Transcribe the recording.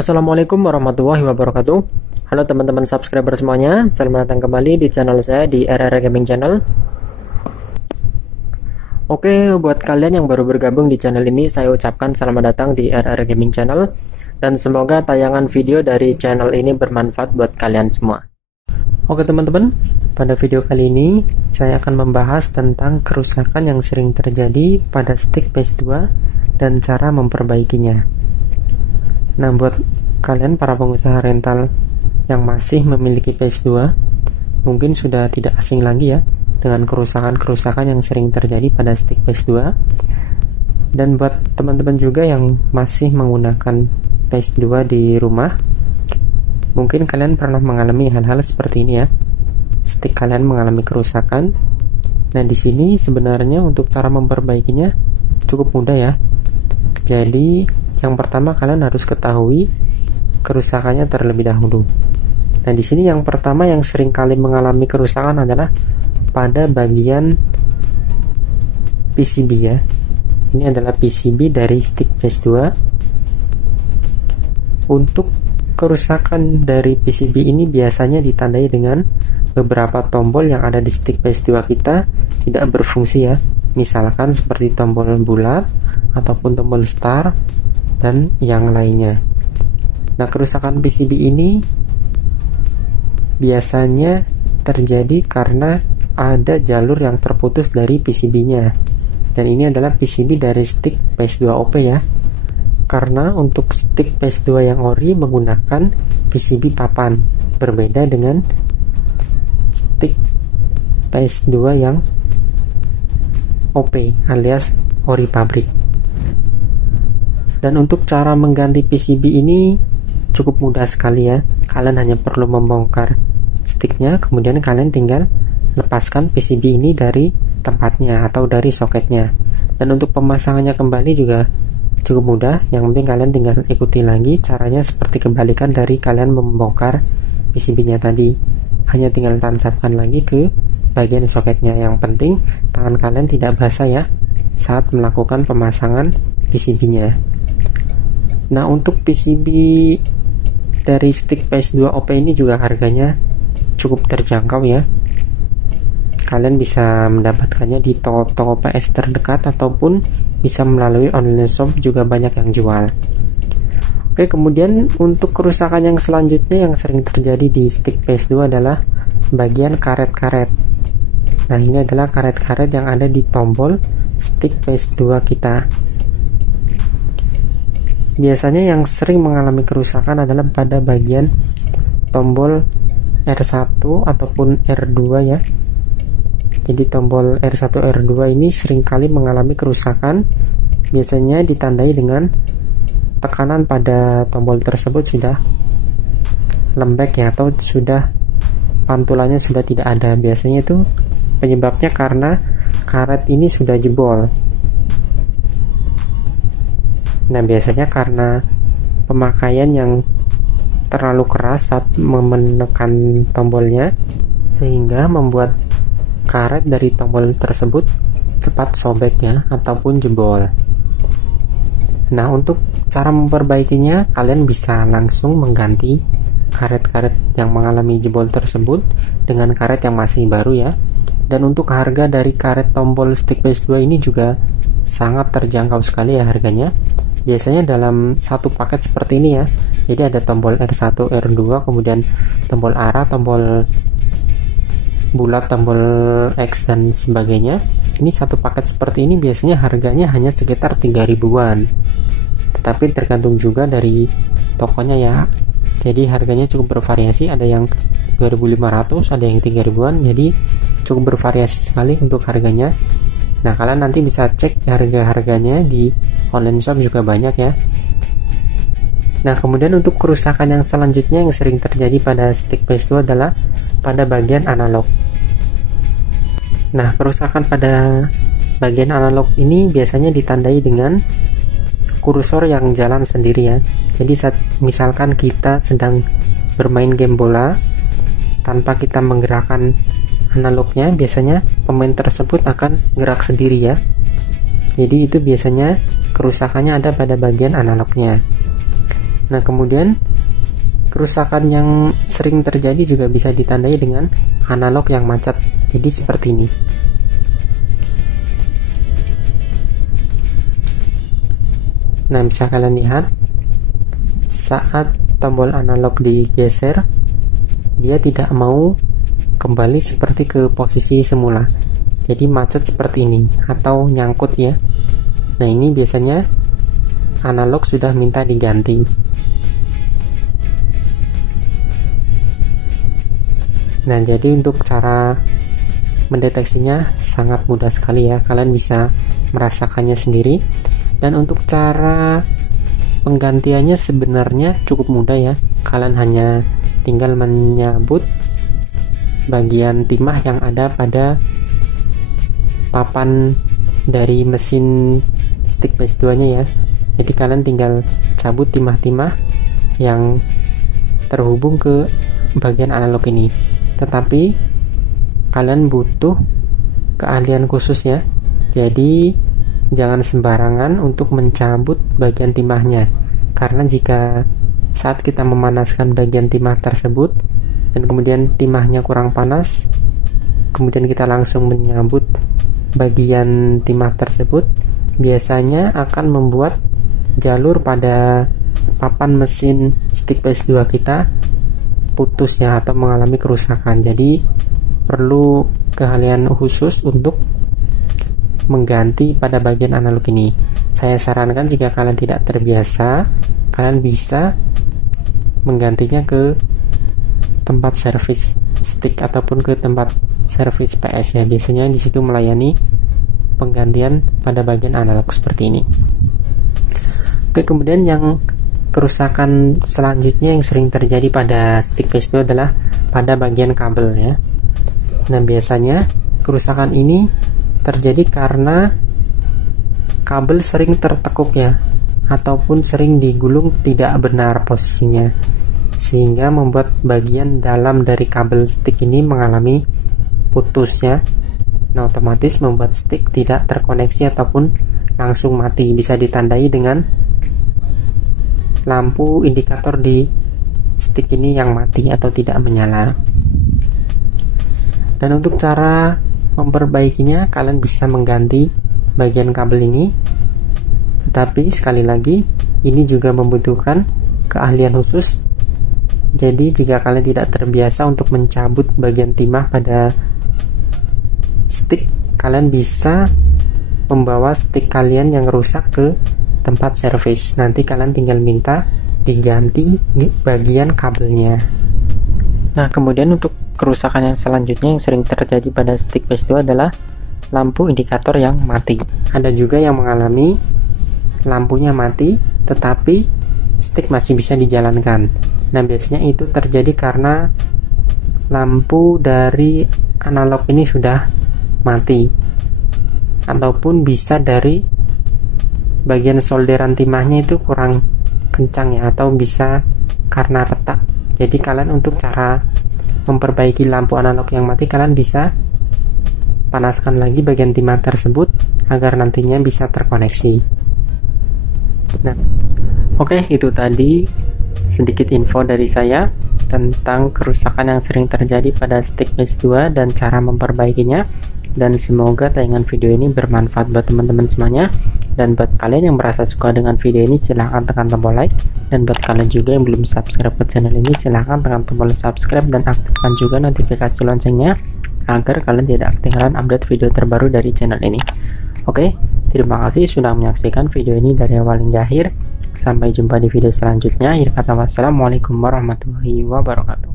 Assalamualaikum warahmatullahi wabarakatuh. Halo teman-teman subscriber semuanya, selamat datang kembali di channel saya di RR Gaming Channel. Oke, buat kalian yang baru bergabung di channel ini, saya ucapkan selamat datang di RR Gaming Channel, dan semoga tayangan video dari channel ini bermanfaat buat kalian semua. Oke teman-teman, pada video kali ini saya akan membahas tentang kerusakan yang sering terjadi pada stick PS2 dan cara memperbaikinya. Nah, buat kalian para pengusaha rental yang masih memiliki PS2, mungkin sudah tidak asing lagi ya dengan kerusakan-kerusakan yang sering terjadi pada stick PS2. Dan buat teman-teman juga yang masih menggunakan PS2 di rumah, mungkin kalian pernah mengalami hal-hal seperti ini ya. Stick kalian mengalami kerusakan. Nah, di sini sebenarnya untuk cara memperbaikinya cukup mudah ya. Jadi yang pertama kalian harus ketahui kerusakannya terlebih dahulu. Nah, di sini yang pertama yang sering kali mengalami kerusakan adalah pada bagian PCB ya. Ini adalah PCB dari stick PS2. Untuk kerusakan dari PCB ini biasanya ditandai dengan beberapa tombol yang ada di stick PS2 kita tidak berfungsi ya. Misalkan seperti tombol bulat ataupun tombol start dan yang lainnya. Nah, kerusakan PCB ini biasanya terjadi karena ada jalur yang terputus dari PCB-nya. Dan ini adalah PCB dari stick PS2 OP ya. Karena untuk stick PS2 yang ori menggunakan PCB papan, berbeda dengan stick PS2 yang OP alias ori pabrik. Dan untuk cara mengganti PCB ini cukup mudah sekali ya. Kalian hanya perlu membongkar sticknya, kemudian kalian tinggal lepaskan PCB ini dari tempatnya atau dari soketnya. Dan untuk pemasangannya kembali juga cukup mudah. Yang penting kalian tinggal ikuti lagi caranya seperti kebalikan dari kalian membongkar PCB-nya tadi. Hanya tinggal tancapkan lagi ke bagian soketnya. Yang penting tangan kalian tidak basah ya saat melakukan pemasangan PCB-nya. Nah, untuk PCB dari stick PS2 OP ini juga harganya cukup terjangkau ya. Kalian bisa mendapatkannya di toko-toko PS terdekat ataupun bisa melalui online shop, juga banyak yang jual. Oke, kemudian untuk kerusakan yang selanjutnya yang sering terjadi di stick PS2 adalah bagian karet-karet. Nah, ini adalah karet-karet yang ada di tombol stick PS2 kita. Biasanya yang sering mengalami kerusakan adalah pada bagian tombol R1 ataupun R2 ya. Jadi tombol R1 R2 ini seringkali mengalami kerusakan. Biasanya ditandai dengan tekanan pada tombol tersebut sudah lembek ya, atau sudah pantulannya sudah tidak ada. Biasanya itu penyebabnya karena karet ini sudah jebol. Nah, biasanya karena pemakaian yang terlalu keras saat menekan tombolnya, sehingga membuat karet dari tombol tersebut cepat sobek ya, ataupun jebol. Nah, untuk cara memperbaikinya, kalian bisa langsung mengganti karet-karet yang mengalami jebol tersebut dengan karet yang masih baru ya. Dan untuk harga dari karet tombol stick PS2 ini juga sangat terjangkau sekali ya harganya. Biasanya dalam satu paket seperti ini ya. Jadi ada tombol R1, R2, kemudian tombol arah, tombol bulat, tombol X dan sebagainya. Ini satu paket seperti ini biasanya harganya hanya sekitar 3 ribuan. Tetapi tergantung juga dari tokonya ya. Jadi harganya cukup bervariasi, ada yang 2.500, ada yang 3 ribuan. Jadi cukup bervariasi sekali untuk harganya. Nah, kalian nanti bisa cek harga-harganya di online shop, juga banyak ya. Nah, kemudian untuk kerusakan yang selanjutnya yang sering terjadi pada stick PS2 adalah pada bagian analog. Nah, kerusakan pada bagian analog ini biasanya ditandai dengan kursor yang jalan sendiri ya. Jadi saat misalkan kita sedang bermain game bola tanpa kita menggerakkan analognya, biasanya pemain tersebut akan gerak sendiri ya. Jadi itu biasanya kerusakannya ada pada bagian analognya. Nah, kemudian kerusakan yang sering terjadi juga bisa ditandai dengan analog yang macet. Jadi seperti ini. Nah, bisa kalian lihat saat tombol analog digeser, dia tidak mau kembali seperti ke posisi semula. Jadi macet seperti ini atau nyangkut ya. Nah, ini biasanya analog sudah minta diganti. Nah, jadi untuk cara mendeteksinya sangat mudah sekali ya. Kalian bisa merasakannya sendiri. Dan untuk cara penggantiannya sebenarnya cukup mudah ya. Kalian hanya tinggal menyabut bagian timah yang ada pada papan dari mesin stick PS2 nya ya. Jadi kalian tinggal cabut timah-timah yang terhubung ke bagian analog ini. Tetapi kalian butuh keahlian khusus ya. Jadi jangan sembarangan untuk mencabut bagian timahnya, karena jika saat kita memanaskan bagian timah tersebut dan kemudian timahnya kurang panas, kemudian kita langsung menyabut bagian timah tersebut, biasanya akan membuat jalur pada papan mesin stick PS2 kita putus ya, atau mengalami kerusakan. Jadi perlu keahlian khusus untuk mengganti pada bagian analog ini. Saya sarankan jika kalian tidak terbiasa, kalian bisa menggantinya ke tempat servis stick ataupun ke tempat servis PS ya. Biasanya di situ melayani penggantian pada bagian analog seperti ini. Oke, kemudian yang kerusakan selanjutnya yang sering terjadi pada stick PS2 adalah pada bagian kabel ya. Nah, biasanya kerusakan ini terjadi karena kabel sering tertekuk ya, ataupun sering digulung tidak benar posisinya, sehingga membuat bagian dalam dari kabel stick ini mengalami putus ya. Nah, otomatis membuat stick tidak terkoneksi ataupun langsung mati. Bisa ditandai dengan lampu indikator di stick ini yang mati atau tidak menyala. Dan untuk cara memperbaikinya, kalian bisa mengganti bagian kabel ini. Tetapi sekali lagi, ini juga membutuhkan keahlian khusus. Jadi jika kalian tidak terbiasa untuk mencabut bagian timah pada stick, kalian bisa membawa stick kalian yang rusak ke tempat servis. Nanti kalian tinggal minta diganti bagian kabelnya. Nah, kemudian untuk kerusakan yang selanjutnya yang sering terjadi pada stick PS2 adalah lampu indikator yang mati. Ada juga yang mengalami lampunya mati tetapi stick masih bisa dijalankan. Nah, biasanya itu terjadi karena lampu dari analog ini sudah mati, ataupun bisa dari bagian solderan timahnya itu kurang kencang ya, atau bisa karena retak. Jadi kalian untuk cara memperbaiki lampu analog yang mati, kalian bisa panaskan lagi bagian timah tersebut agar nantinya bisa terkoneksi. Nah, oke, itu tadi sedikit info dari saya tentang kerusakan yang sering terjadi pada stick PS2 dan cara memperbaikinya. Dan semoga tayangan video ini bermanfaat buat teman-teman semuanya. Dan buat kalian yang merasa suka dengan video ini, silahkan tekan tombol like. Dan buat kalian juga yang belum subscribe ke channel ini, silahkan tekan tombol subscribe dan aktifkan juga notifikasi loncengnya agar kalian tidak ketinggalan update video terbaru dari channel ini. Oke, terima kasih sudah menyaksikan video ini dari awal hingga akhir. Sampai jumpa di video selanjutnya. Akhir kata, wassalamualaikum warahmatullahi wabarakatuh.